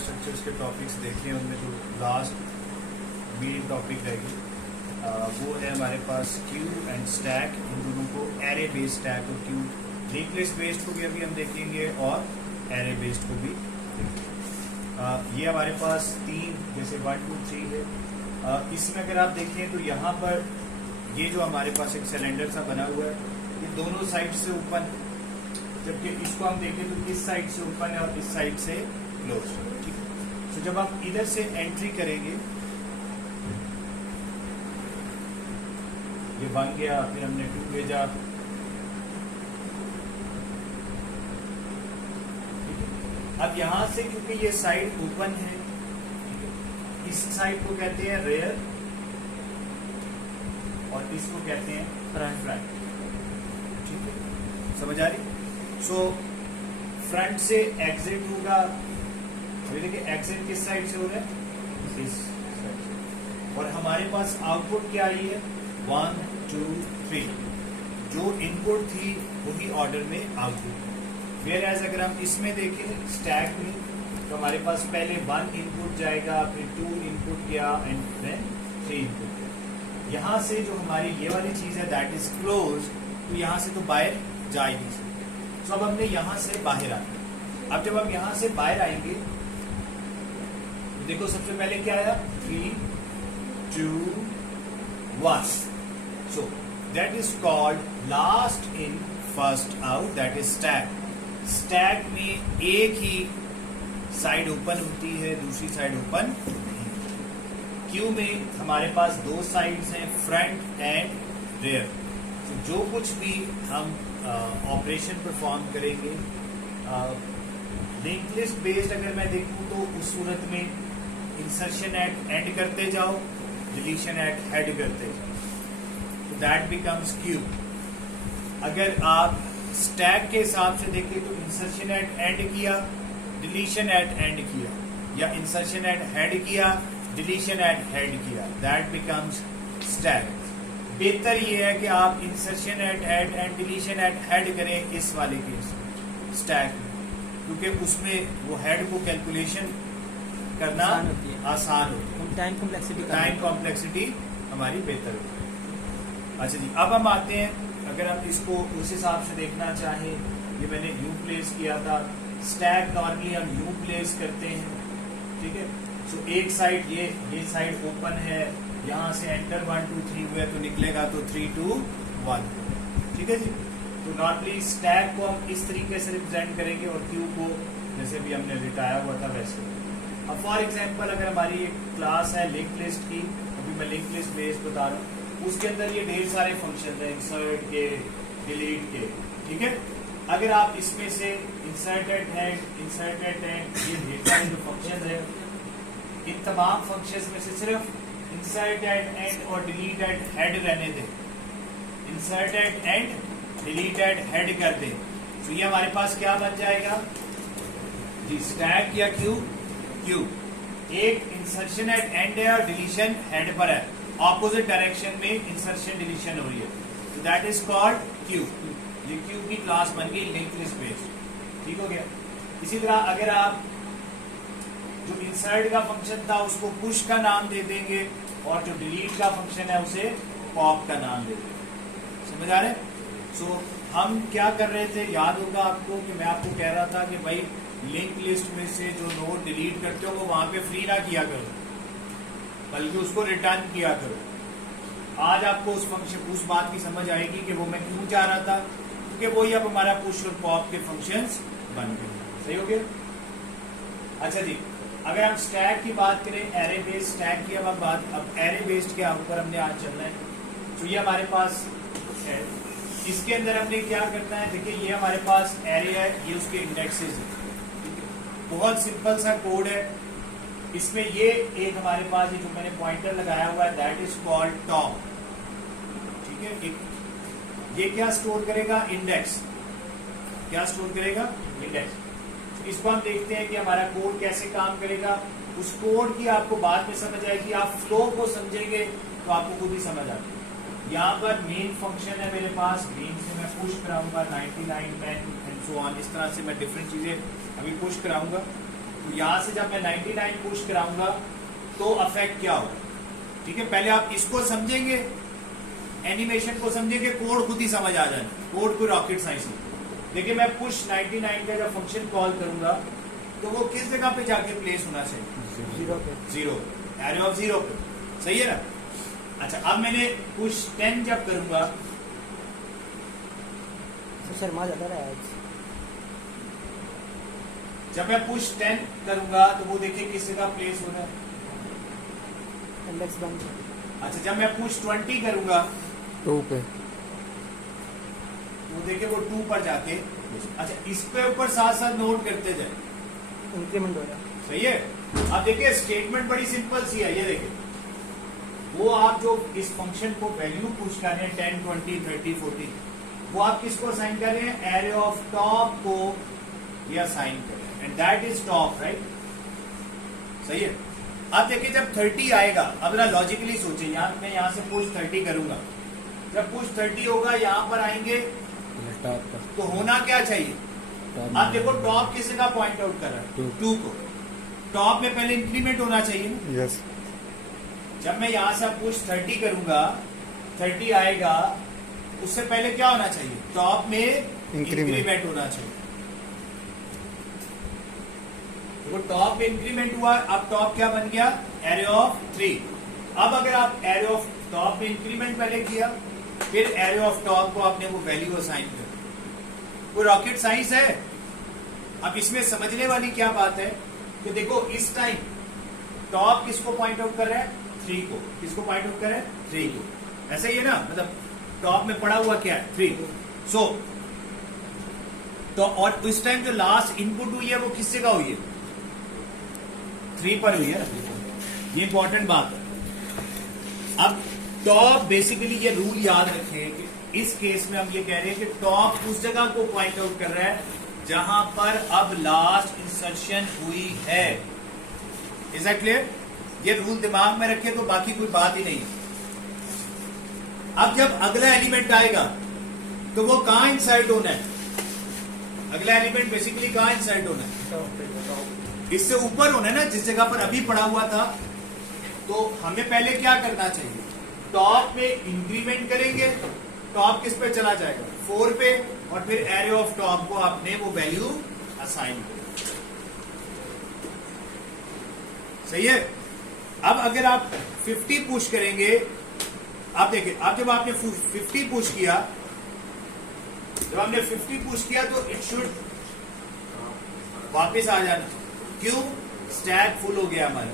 Structures के topics देखे हैं, उनमें जो लास्ट मेन टॉपिक रहेगी वो है हमारे पास क्यू एंड स्टैक। इन दोनों को एरे बेस्ड स्टैक और क्यू, लिंक लिस्ट बेस्ड को भी अभी हम देखेंगे और एरे बेस्ड को भी देखेंगे। ये हमारे पास तीन जैसे 1 2 3 है। इसमें अगर आप देखें तो यहाँ पर ये जो हमारे पास एक सिलेंडर सा बना हुआ है, ये दोनों साइड से ओपन, जबकि इसको हम देखें तो इस साइड से ओपन है और इस साइड से क्लोज। ठीक है, तो जब आप इधर से एंट्री करेंगे, ये बन गया, फिर हमने 2 भेजा, अब यहां से क्योंकि ये साइड ओपन है, इस साइड को कहते हैं रेयर और इसको कहते हैं फ्रंट। ठीक है, समझ आ रही? सो फ्रंट से एग्जिट होगा, अभी देखिए एग्जिट किस साइड से हो रहा है, इस साइड से, और हमारे पास आउटपुट क्या आई है 1 2 3, जो इनपुट थी वही ऑर्डर में आउटपुट। वेयर एज अगर हम इसमें देखें स्टैक में, तो हमारे पास पहले 1 इनपुट जाएगा, फिर 2 इनपुट गया एंड देन 3 इनपुट गया। यहां से जो हमारी ये वाली चीज है दैट इज क्लोज, तो यहां से तो बाहर जा ही नहीं सकते। तो अब हमने यहां से बाहर आना। अब जब हम यहां से बाहर आएंगे तो देखो सबसे पहले क्या आया 3 2 1, so that is called last in first out, that is stack. Stack में एक ही साइड ओपन होती है, दूसरी साइड ओपन। क्यू में हमारे पास 2 साइड्स हैं, फ्रंट एंड रेयर। तो जो कुछ भी हम ऑपरेशन परफॉर्म करेंगे, लिंक लिस्ट बेस्ड अगर मैं देखूं तो उस सूरत में इंसर्शन एट एंड करते जाओ, डिलीशन एट हेड करते जाओ, तो दैट बिकम्स क्यू। अगर आप स्टैक के हिसाब से देखें तो इंसर्शन एट एंड किया, डिलीशन एट एंड किया, या इंसर्शन एट हेड किया, डिलीशन एट हेड किया, दैट बिकम्स स्टैक। बेहतर ये है कि आप insertion eight head and deletion eight head करें इस वाले केस स्टैक में, क्योंकि उसमें वो हेड को कैलकुलेशन करना आसान होती है, टाइम कॉम्प्लेक्सिटी हमारी बेहतर होती है। अच्छा जी, अब हम आते हैं, अगर हम इसको उस हिसाब से देखना चाहें, ये मैंने यू प्लेस किया था, स्टैक नॉर्मली हम यू प्लेस करते हैं। ठीक है, सो एक साइड ये साइड ओपन है, यहां से एंटर 1 2 3 हुआ तो निकलेगा तो 3 2 1। ठीक है जी, तो नॉर्मली स्टैक को हम इस तरीके से रिप्रेजेंट करेंगे और क्यू को जैसे भी हमने लिटाया हुआ था वैसे। अब फॉर एग्जांपल अगर हमारी एक क्लास है लिंक लिस्ट की, अभी मैं लिंक लिस्ट बेस बता रहा हूँ, उसके अंदर ये ढेर सारे फंक्शन है, इंसर्ट के, डिलीट के। ठीक है, अगर आप इसमें से इंसर्टेड हेड, इंसर्टेड एंड, ये ढेर सारे जो फंक्शन है, इन तमाम फंक्शंस में से सिर्फ इंसर्टेड एंड और डिलीटेड हेड रहने दें, इंसर्टेड एंड डिलीटेड हेड कर दें, तो ये हमारे पास क्या बन जाएगा जी, स्टैक या क्यू। क्यू एक इंसर्शन एट एंड है और डिलीशन हेड पर है, ऑपोजिट डायरेक्शन में इंसर्शन डिलीशन हो रही है, तो दैट इज कॉल्ड क्यू। ये क्यू की क्लास बन गई लिंक लिस्ट बेस्ड। ठीक हो गया। इसी तरह अगर आप जो इंसर्ट का फंक्शन था उसको पुश का नाम दे देंगे और जो डिलीट का फंक्शन है उसे पॉप का नाम दे देंगे। समझ आ रहे? सो हम क्या कर रहे थे, याद होगा आपको कि मैं आपको कह रहा था कि भाई लिंक लिस्ट में से जो नोड डिलीट करते हो वो वहां पे फ्री ना किया करो, बल्कि उसको रिटर्न किया करो। आज आपको उस बात की समझ आएगी कि वो मैं क्यों चाह रहा था, क्योंकि वही अब हमारा पुश और पॉप के फंक्शंस बन गए। सही हो गया। अच्छा जी, अगर हम स्टैक की बात करें, एरे बेस्ड स्टैक की अब एरे बेस्ड के ऊपर हमने आज चलना है। तो ये हमारे पास है, इसके अंदर हमने क्या करना है, देखिए ये हमारे पास एरे है, ये उसके इंडेक्सेस है। बहुत सिंपल सा कोड है। इसमें ये एक हमारे पास जो मैंने पॉइंटर लगाया हुआ है दैट इज कॉल्ड टॉप। ठीक है, एक ये क्या स्टोर करेगा, इंडेक्स। क्या स्टोर करेगा, इंडेक्स। इसको हम देखते हैं कि हमारा कोड कैसे काम करेगा। उस कोड की आपको बाद में समझ आएगी, आप फ्लो को समझेंगे तो आपको खुद ही समझ आएगी। यहाँ पर मेन फंक्शन है मेरे पास, मेन से मैं पुश कराऊंगा 99 10 एंड सो ऑन, इस तरह से मैं डिफरेंट चीजें अभी पुश कराऊंगा। तो यहां से जब मैं 99 पुश कराऊंगा तो अफेक्ट क्या होगा, ठीक है। पहले आप इसको समझेंगे, एनिमेशन को समझेंगे, कोड खुद ही समझ आ जाए, कोड कोई रॉकेट साइंस नहीं। देखिए मैं पुश 99 का जब फंक्शन कॉल करूंगा तो वो किस जगह पे जाके प्लेस होना चाहिए, जीरो, एरे ऑफ जीरो पे, सही है ना। अच्छा अब मैंने पुश 10 जब करूंगा, शर्मा ज्यादा रहा है। जब मैं पुश 10 करूंगा तो वो देखिए किस जगह प्लेस होना है, इंडेक्स बंद। अच्छा जब मैं पुश 20 करूंगा 2 पे, वो देखिए वो 2 पर जाके, अच्छा इस पे ऊपर साथ साथ नोट करते जाए, इंक्रीमेंट हो रहा है। सही है। अब देखिए स्टेटमेंट बड़ी सिंपल सी है, ये देखिए वो आप जो इस फंक्शन को वैल्यू पुश कर रहे हैं 10, 20, 30, 40, वो आप किसको असाइन कर रहे हैं, एरे ऑफ टॉप को ये असाइन कर रहे हैं, and that is top, right, सही है। अब देखिए जब 30 आएगा, अब जरा लॉजिकली सोचिए, मैं यहां से पुश 30 करूंगा, जब पुश 30 होगा यहां पर आएंगे टॉप पर, तो होना क्या चाहिए, अब देखो टॉप किस जगह पॉइंट आउट कर रहा है, 2 को, टॉप में पहले इंक्रीमेंट होना चाहिए ना। यस, जब मैं यहां से पुश 30 करूंगा, 30 आएगा, उससे पहले क्या होना चाहिए, टॉप में इंक्रीमेंट होना चाहिए। तो टॉप में इंक्रीमेंट हुआ, अब टॉप क्या बन गया, एरे ऑफ 3। अब अगर आप एरे ऑफ टॉप में इंक्रीमेंट पहले किया, फिर एरे ऑफ टॉप को आपने वो वैल्यू असाइन कर, वो रॉकेट साइंस है। अब इसमें समझने वाली क्या बात है कि देखो इस टाइम टॉप किसको पॉइंट आउट कर रहा है, 3 को, किसको पॉइंट आउट कर रहा है, 3 को, ऐसा ही है ना, मतलब टॉप में पड़ा हुआ क्या है, 3। सो तो और इस टाइम जो लास्ट इनपुट हुई है वो किस जगह हुई है, 3 पर हुई है, ये इंपॉर्टेंट बात है। अब टॉप बेसिकली ये रूल याद रखें कि इस केस में हम ये कह रहे हैं कि टॉप उस जगह को पॉइंट आउट कर रहा है जहां पर अब लास्ट इंसर्शन हुई है। Is that clear? ये रूल दिमाग में रखे तो बाकी कोई बात ही नहीं। अब जब अगला एलिमेंट आएगा तो वो कहां इंसर्ट होना है, अगला एलिमेंट बेसिकली कहां इंसर्ट होना है, इससे ऊपर होना है ना, जिस जगह पर अभी पड़ा हुआ था। तो हमें पहले क्या करना चाहिए, टॉप में इंक्रीमेंट करेंगे, टॉप किस पे चला जाएगा, 4 पे, और फिर एरे ऑफ टॉप को आपने वो वैल्यू असाइन कर, सही है। अब अगर आप 50 पुश करेंगे, आप देखिए, आप जब आपने 50 पुश किया, जब आपने 50 पुश किया तो इट शुड वापस आ जाना, क्यों, स्टैक फुल हो गया हमारा,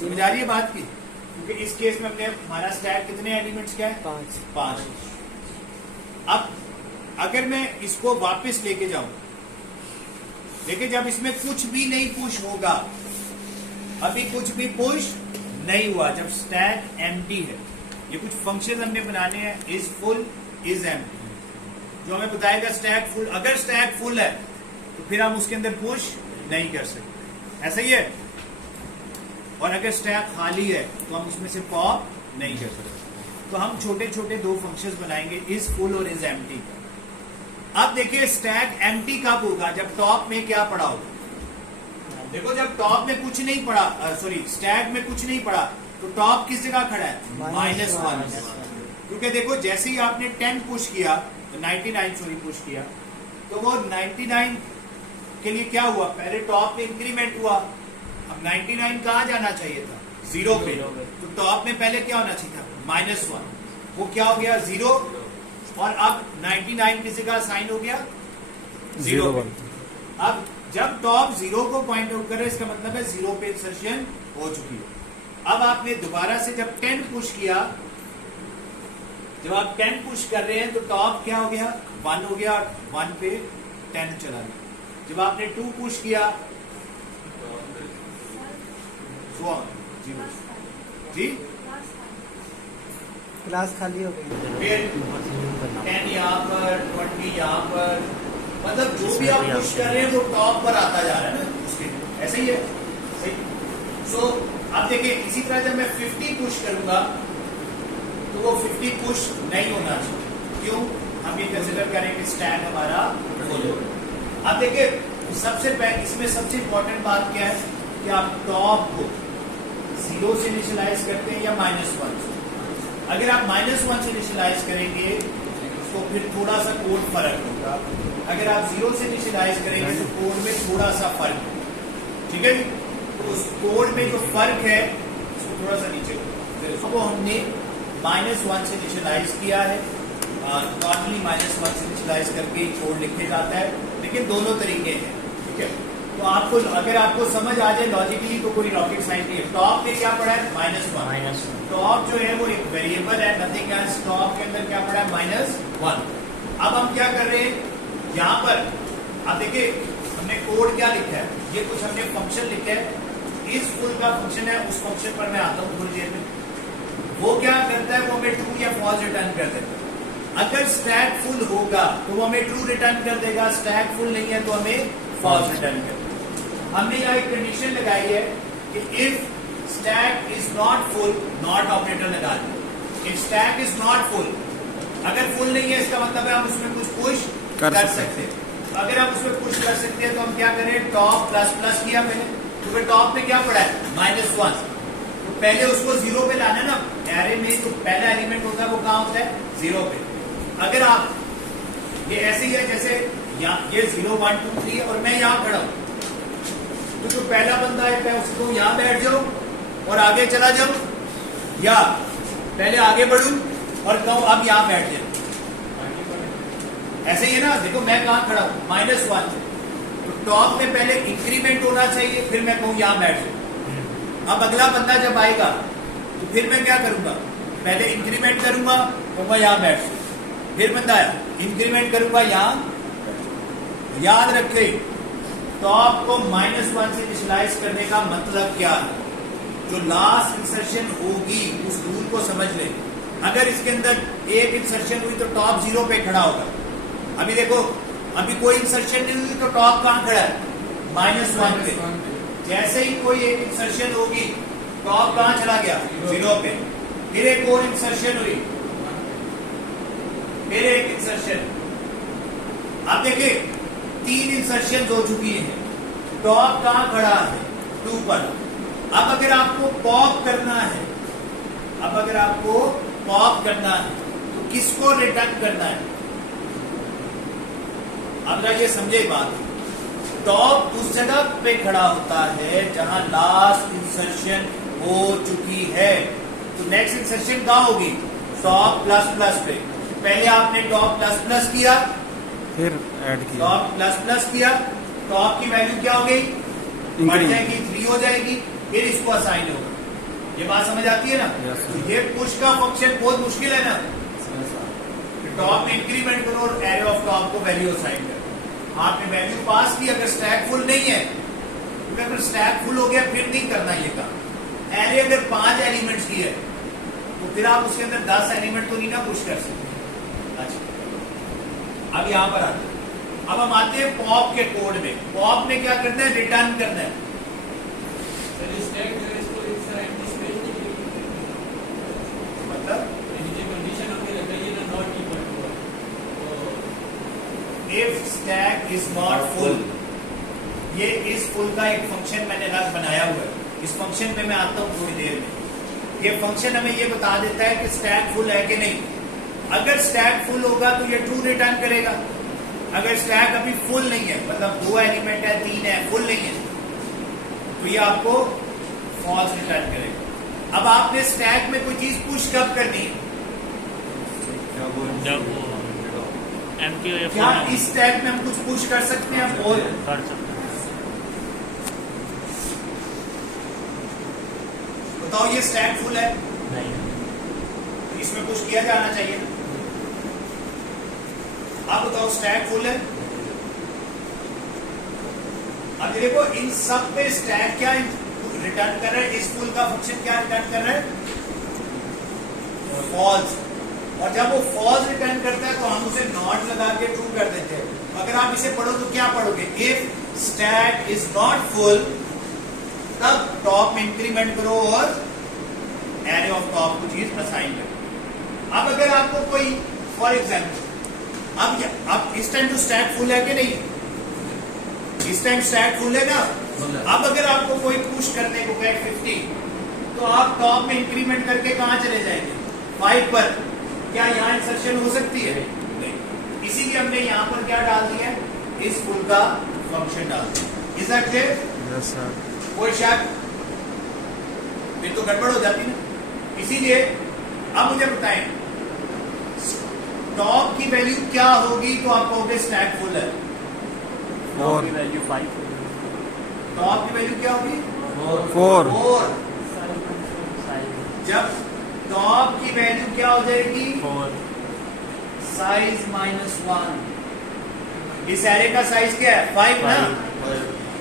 समझ आ रही है बात की, क्योंकि इस केस में हमने, हमारा स्टैक कितने एलिमेंट्स क्या है, 5। अब अगर मैं इसको वापस लेके जाऊं, देखिए जब इसमें कुछ भी नहीं पुश होगा, अभी कुछ भी पुश नहीं हुआ, जब स्टैक एम्प्टी है, ये कुछ फंक्शन हमने बनाने हैं, इज फुल, इज एम्प्टी, जो हमें बताएगा स्टैक फुल। अगर स्टैक फुल है तो फिर हम उसके अंदर पुश नहीं कर सकते, ऐसा ही है। और अगर स्टैक खाली है तो हम उसमें से पॉप नहीं कर सकते। तो हम छोटे छोटे 2 फंक्शंस बनाएंगे, इज फुल और इज एम्प्टी। अब देखिए स्टैक एम्प्टी कब होगा, जब टॉप में क्या पड़ा होगा। देखो जब टॉप में कुछ नहीं पड़ा, सॉरी स्टैक में कुछ नहीं पड़ा, तो टॉप किस जगह खड़ा है, -1। क्योंकि देखो जैसे ही आपने 10 पुश किया, 99 पुश किया, तो वो 99 के लिए क्या हुआ, पहले टॉप में इंक्रीमेंट हुआ, अब 99 कहां जाना चाहिए था, 0 पे, तो टॉप में पहले क्या होना चाहिए था, -1, वो क्या हो गया 0, और अब 99 किसी का साइन हो गया 0 पे। अब जब टॉप 0 को पॉइंट आउट कर रहा है, इसका मतलब है 0 पे इंसर्शन हो चुकी है। अब आपने दोबारा से जब 10 पुश किया, जब आप 10 पुश कर रहे हैं तो टॉप क्या हो गया, 1 हो गया, 1 पे 10 चला गया। जब आपने 2 पुश किया, जी क्लास खाली हो गई, फिर 10 यहाँ पर, 20 यहाँ पर, मतलब जो भी आप पुश कर रहे हैं वो टॉप पर आता जा रहा है ना, उसके ऐसे ही है, सही। सो अब देखिए इसी तरह जब मैं 50 पुश करूंगा तो वो 50 पुश नहीं होना चाहिए, क्यों, हम ये कंसिडर करेंगे स्टैक हमारा फुल हो। अब देखिए सबसे पहले इसमें सबसे इंपॉर्टेंट बात क्या है कि आप टॉप को 0 से इनिशियलाइज करते हैं या -1 से। अगर आप -1 से इनिशियलाइज करेंगे तो फिर थोड़ा सा कोड फर्क होगा, अगर आप 0 से इनिशियलाइज करेंगे तो कोड में थोड़ा सा फर्क होगा। ठीक है जी, तो उस कोड में जो फर्क है उसको थोड़ा सा नीचे वो हमने -1 से इनिशियलाइज किया है। नॉर्मली -1 से इनिशियलाइज करके कोड लिखे जाता है, लेकिन दोनों तरीके हैं। ठीक है, तो आपको अगर आपको समझ आ जाए लॉजिकली तो कोई रॉकेट साइंस नहीं है। टॉप में क्या पड़ा है? -1। टॉप जो है वो एक वेरिएबल है, नथिंग एल्स। टॉप के अंदर क्या पड़ा है? -1। अब हम क्या कर रहे हैं यहाँ पर, आप देखिए हमने कोड क्या लिखा है, ये कुछ हमने फंक्शन लिखा है। इस फुल का फंक्शन है, उस फंक्शन पर मैं आता हूँ थोड़ी देर में। वो क्या करता है, वो हमें ट्रू या फॉल्स रिटर्न कर देता है। अगर स्टैक फुल होगा तो वो हमें ट्रू रिटर्न कर देगा, स्टैक फुल नहीं है तो हमें फॉल्स रिटर्न कर देगा। हमने यहाँ एक कंडीशन लगाई है कि if stack is not full, not operator लगा दिया। If stack is not full, अगर फुल नहीं है इसका मतलब है हम उसमें कुछ पुश कर सकते हैं। अगर हम उसमें पुश कर सकते हैं तो हम क्या करें, टॉप ++ किया मैंने, तो फिर टॉप में क्या पड़ा है? -1। तो पहले उसको 0 पे लाना ना, एरे में तो पहला एलिमेंट होता है वो कहाँ होता है? 0 पे। अगर आप ये ऐसे ही है जैसे ये 0 1 2 3 और मैं यहाँ खड़ा हूं, तो जो पहला बंदा है मैं उसको यहाँ बैठ जाऊं और आगे चला जाऊं, या पहले आगे बढ़ूं और कहूं अब यहाँ बैठ जाऊं। ऐसे ही है ना, देखो मैं कहाँ खड़ा हूं? -1। तो टॉप में पहले इंक्रीमेंट होना चाहिए, फिर मैं कहूं यहाँ बैठ जाऊं। अब अगला बंदा जब आएगा तो फिर मैं क्या करूंगा? पहले इंक्रीमेंट करूंगा तो मैं यहाँ बैठ जाऊं। फिर बंदा आया, इंक्रीमेंट करूंगा यहाँ। याद रखिए टॉप को -1 से इनिशियलाइज करने का मतलब क्या है? जो लास्ट इंसर्शन होगी उस रूल को समझ ले। अगर इसके अंदर एक इंसर्शन हुई तो टॉप 0 पे खड़ा होगा। अभी देखो, अभी कोई इंसर्शन नहीं हुई तो टॉप कहां खड़ा है? -1 पे। जैसे ही कोई एक इंसर्शन होगी टॉप कहां चला गया? 0 पे। फिर एक और इंसर्शन हुई, फिर एक इंसर्शन। अब देखिए 3 इंसर्शन हो चुकी हैं, टॉप कहां खड़ा है? 2 पर। अब अगर आपको पॉप करना है, तो किसको रिटर्न करना है? अब ये समझे बात, टॉप उस जगह पे खड़ा होता है जहां लास्ट इंसर्शन हो चुकी है। तो नेक्स्ट इंसर्शन कहां होगी? टॉप ++ पे। पहले आपने टॉप ++ किया, फिर ऐड किया, टॉप ++ किया, टॉप की वैल्यू क्या हो गई? बढ़ जाएगी, 3 हो जाएगी, फिर इसको असाइन होगा। ये बात समझ आती है ना? तो ये पुश का फंक्शन बहुत मुश्किल है ना। टॉप में इंक्रीमेंट करो और एरे ऑफ टॉप को वैल्यू असाइन करो। आपने वैल्यू पास की, अगर स्टैक फुल नहीं है, तो अगर स्टैक फुल हो गया फिर नहीं करना ये काम। एरे अगर 5 एलिमेंट्स की है तो फिर आप उसके अंदर 10 एलिमेंट तो नहीं ना पुश कर सकते। अच्छा, अब यहां पर आते हैं। अब हम आते हैं पॉप के कोड में। पॉप में क्या करना है? रिटर्न करना है। मतलब if stack is not full, ये इस फुल का एक फंक्शन मैंने अलग बनाया हुआ है। इस फंक्शन पे मैं आता हूं थोड़ी देर में। ये फंक्शन हमें ये बता देता है कि स्टैक फुल है कि नहीं। अगर स्टैक फुल होगा तो ये ट्रू रिटर्न करेगा। अगर स्टैक अभी फुल नहीं है, मतलब 2 एलिमेंट है, 3 है, फुल नहीं है, तो ये आपको फॉल्स रिटर्न करेगा। अब आपने स्टैक में कोई चीज पुश कब करनी है? क्या इस स्टैक में हम कुछ पुश कर सकते हैं? और कर सकते हैं। बताओ, ये स्टैक फुल है, नहीं, तो इसमें पुश किया जाना चाहिए। आप बताओ स्टैक फुल है। अब देखो इन सब पे स्टैक क्या रिटर्न कर रहा है? इस फुल का फंक्शन क्या रिटर्न कर रहा है? फॉल्स। और जब वो फॉल्स रिटर्न करता है तो हम उसे नॉट लगा के ट्रू कर देते हैं। अगर आप इसे पढ़ो तो क्या पढ़ोगे? If stack is not full, तब टॉप में इंक्रीमेंट करो और एरे ऑफ टॉप को चीज असाइन करो। अब अगर आपको कोई, फॉर एग्जाम्पल, अब इस टाइम तो स्टैक फुल है कि नहीं? इस टाइम स्टैक फुल है ना। अब अगर आपको कोई पुश करने को कहे 50, तो आप टॉप में इंक्रीमेंट करके कहां चले जाएंगे? 5 पर। क्या यहाँ इंसर्शन हो सकती है? नहीं। इसीलिए हमने यहाँ पर क्या डाल दिया है? इस फुल का फंक्शन डाल दिया। Is that clear? Yes sir. कोई शक? फिर तो गड़बड़ हो जाती ना। इसीलिए अब मुझे बताएं, टॉप की वैल्यू क्या होगी तो आप कहोगे स्टैक फुल है? फोर। वैल्यू 5। टॉप की वैल्यू क्या होगी? 4। 4। जब टॉप की वैल्यू क्या हो जाएगी? 4। साइज -1। इस एरे का साइज क्या है? 5 ना।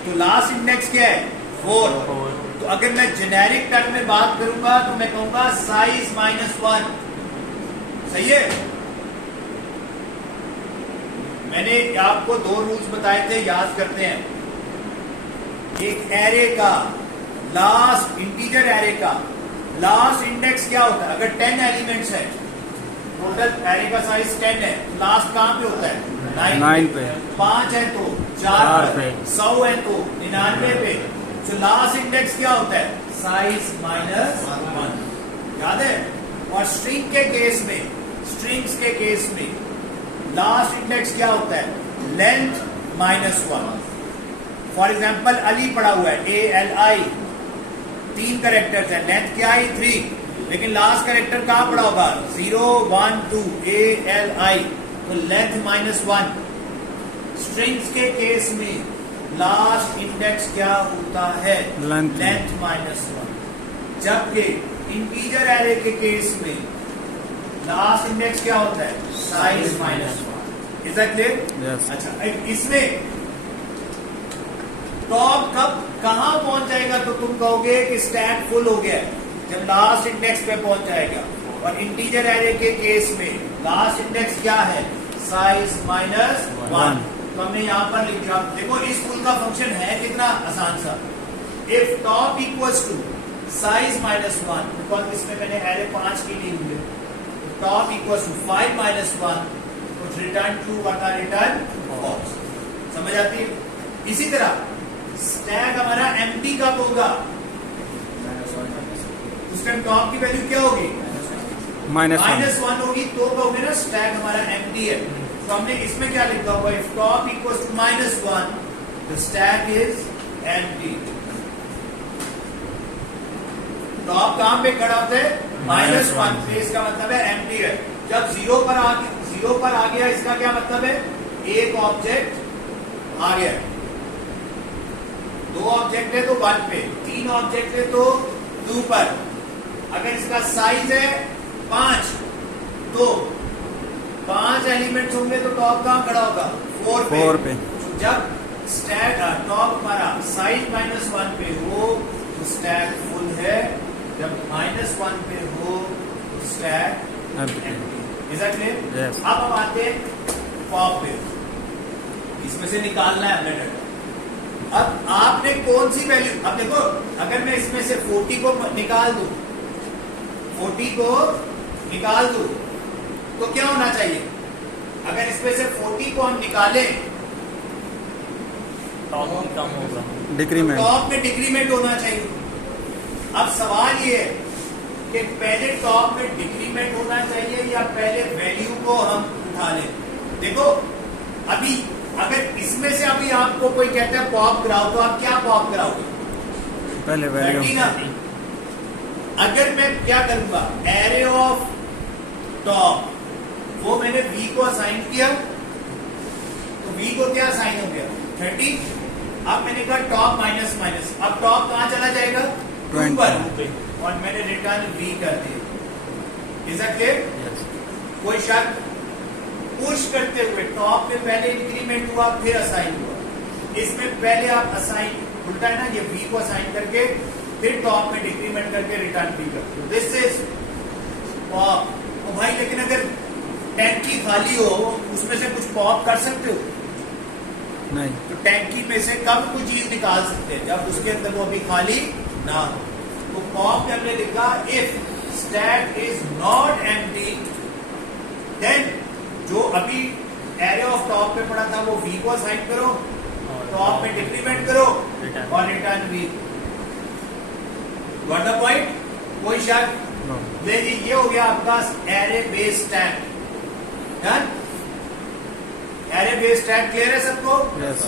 तो लास्ट इंडेक्स क्या है? 4। तो अगर मैं जेनेरिक टर्म में बात करूंगा तो मैं कहूंगा साइज -1। सही है? मैंने आपको 2 रूल्स बताए थे, याद करते हैं। एक एरे का लास्ट इंटीजर एरे का लास्ट इंडेक्स क्या होता है? अगर 10 एलिमेंट्स है, टोटल एरे का साइज 10 है, लास्ट कहां पे होता है? 9 पे। 5 है तो 4 पे। 100 है तो 99 पे। तो लास्ट इंडेक्स क्या होता है? साइज -1। याद है? और स्ट्रिंग के केस में, स्ट्रिंग्स के केस में लास्ट इंडेक्स क्या होता है? लेंथ -1। फॉर एग्जाम्पल अली पड़ा हुआ है, ALI, 3 कैरेक्टर्स है, लेंथ क्या है? 3, लेकिन लास्ट कैरेक्टर कहां पड़ा होगा? 0 1 2 ALI, तो लेंथ -1। स्ट्रिंग्स के केस में लास्ट इंडेक्स क्या होता है? लेंथ -1। जबकि इंटीजर एरे के केस में लास्ट इंडेक्स क्या होता है? Size -1। Is that clear? Yes. अच्छा, इसमें टॉप कब कहां पहुंच जाएगा तो तुम कहोगे कि स्टैक फुल हो गया है? जब लास्ट इंडेक्स पे पहुंच जाएगा। और इंटीजर एरे के केस में लास्ट इंडेक्स क्या है? साइज -1। तो हमने यहां पर लिख दिया। देखो इस फुल का फंक्शन है कितना आसान सा। If top equals to size -1, because इसमें मैंने एरे 5 की ली हुई है, टॉप इक्वल्स टू 5 -1, तो रिटर्न ट्रू वरना रिटर्न फॉल्स। समझ आती है? इसी तरह स्टैक हमारा एम्प्टी कब होगा? उस टाइम टॉप की वैल्यू क्या होगी? -1 होगी, तो कहोगे ना स्टैक हमारा एम्प्टी है। तो हमने इसमें क्या लिखा हुआ? If top equals to -1, the stack is empty. Top कहां पे खड़ा होता है? -1 पे। इसका मतलब है एम्प्टी है। जब 0 पर आ गया, इसका क्या मतलब है? एक ऑब्जेक्ट आ गया। 2 ऑब्जेक्ट है तो 1 पे, 3 ऑब्जेक्ट है तो 2 पर। अगर इसका साइज है 5, तो 5 एलिमेंट्स होंगे तो टॉप कहां खड़ा होगा? 4 पे। जब स्टैक टॉप हमारा साइज -1 पे हो तो स्टैक फुल है, जब -1 पे हो तो stack empty. Is that clear? Yes. अब हम आते हैं पॉप पे। इसमें से निकालना है हमने डाटा। अब आपने कौन सी वैल्यू, अब देखो अगर मैं इसमें से 40 को निकाल दूं, 40 को निकाल दूं तो क्या होना चाहिए? अगर इसमें से 40 को हम निकालें, टॉप में कम होगा। डिक्रीमेंट। टॉप में डिक्रीमेंट होना चाहिए। अब सवाल ये है कि पहले टॉप में डिक्रीमेंट होना चाहिए या पहले वैल्यू को हम उठा लें? देखो अभी अगर इसमें से अभी आपको कोई कहता है पॉप कराओ, तो आप क्या पॉप कराओगे? पहले वैल्यू। 30 ना। अगर मैं क्या करूंगा? एरे ऑफ टॉप, वो मैंने V को असाइन किया, तो V को क्या असाइन हो गया? 30। अब मैंने कहा टॉप माइनस, अब टॉप कहां चला जाएगा? 2 पर, और मैंने रिटर्न V कर दिया। Is that clear? कोई शक? पुश करते हुए टॉप में पहले इंक्रीमेंट हुआ फिर असाइन हुआ। इसमें पहले आप असाइन उल्टा है ना, ये V को असाइन करके फिर टॉप में डिक्रीमेंट करके रिटर्न V करते हो। This is pop. तो भाई लेकिन अगर टैंकी खाली हो उसमें से कुछ पॉप कर सकते हो? नहीं। तो टैंकी में से कब कुछ चीज निकाल सकते हैं? जब उसके अंदर वो अभी खाली ना हो। तो पॉप में हमने लिखा if stack is not empty, then जो अभी एरे ऑफ टॉप पे पड़ा था वो V को असाइन करो टॉप में डिक्रीमेंट करो और रिटर्न भी। Got the point? कोई शक? No. ले जी, ये हो गया आपका array base tag. Done? Array base tag clear है सबको? Yes.